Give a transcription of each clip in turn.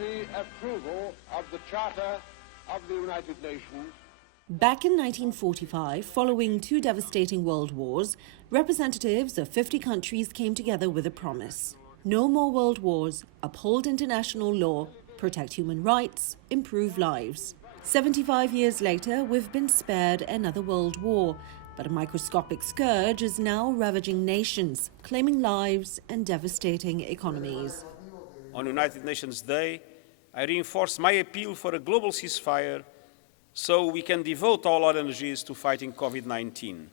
the approval of the Charter of the United Nations. Back in 1945, following two devastating world wars, representatives of 50 countries came together with a promise. No more world wars, uphold international law, protect human rights, improve lives. 75 years later, we've been spared another world war, but a microscopic scourge is now ravaging nations, claiming lives and devastating economies. On United Nations Day, I reinforce my appeal for a global ceasefire so we can devote all our energies to fighting COVID-19.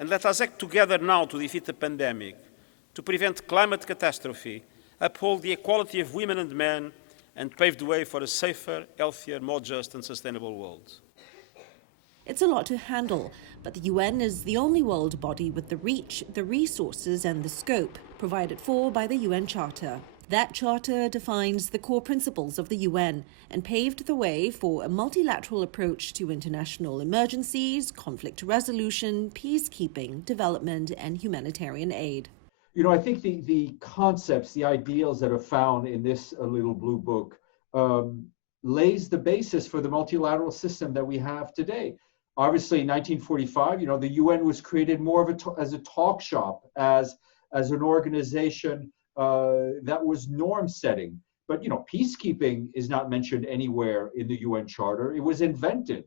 And let us act together now to defeat the pandemic, to prevent climate catastrophe, uphold the equality of women and men, and pave the way for a safer, healthier, more just and sustainable world. It's a lot to handle, but the UN is the only world body with the reach, the resources and the scope provided for by the UN Charter. That charter defines the core principles of the UN and paved the way for a multilateral approach to international emergencies, conflict resolution, peacekeeping, development and humanitarian aid. You know, I think the concepts, the ideals that are found in this little blue book lays the basis for the multilateral system that we have today. Obviously, in 1945, you know, the UN was created more of as a talk shop, as an organization that was norm setting. But, you know, peacekeeping is not mentioned anywhere in the UN Charter. It was invented.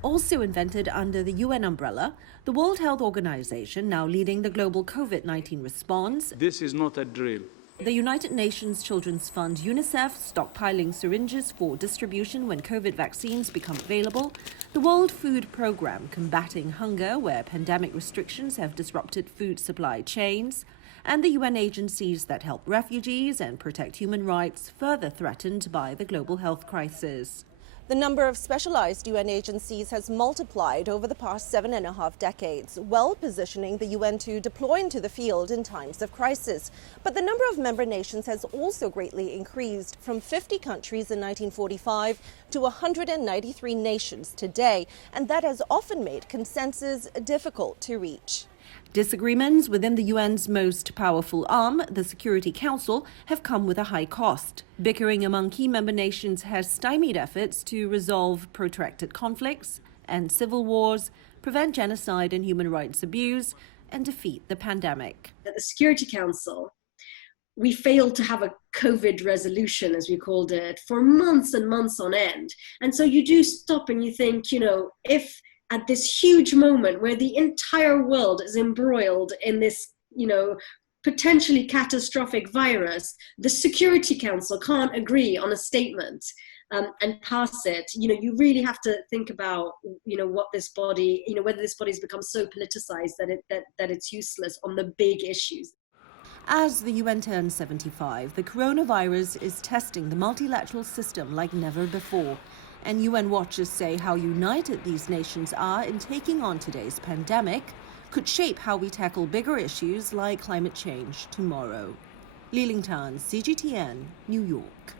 Also invented under the UN umbrella, the World Health Organization, now leading the global COVID-19 response. This is not a drill. The United Nations Children's Fund, UNICEF, stockpiling syringes for distribution when COVID vaccines become available. The World Food Programme, combating hunger where pandemic restrictions have disrupted food supply chains. And the UN agencies that help refugees and protect human rights further threatened by the global health crisis. The number of specialized UN agencies has multiplied over the past 7.5 decades, well positioning the UN to deploy into the field in times of crisis. But the number of member nations has also greatly increased, from 50 countries in 1945 to 193 nations today, and that has often made consensus difficult to reach. Disagreements within the UN's most powerful arm, the Security Council, have come with a high cost. Bickering among key member nations has stymied efforts to resolve protracted conflicts and civil wars, prevent genocide and human rights abuse, and defeat the pandemic. At the Security Council, we failed to have a COVID resolution, as we called it, for months and months on end. And so you do stop and you think, you know, if at this huge moment where the entire world is embroiled in this, you know, potentially catastrophic virus, the Security Council can't agree on a statement and pass it. You know, you really have to think about, you know, what this body, you know, whether this body has become so politicized that it's useless on the big issues. As the UN turns 75, the coronavirus is testing the multilateral system like never before. And UN watchers say how united these nations are in taking on today's pandemic could shape how we tackle bigger issues like climate change tomorrow. Liling, CGTN, New York.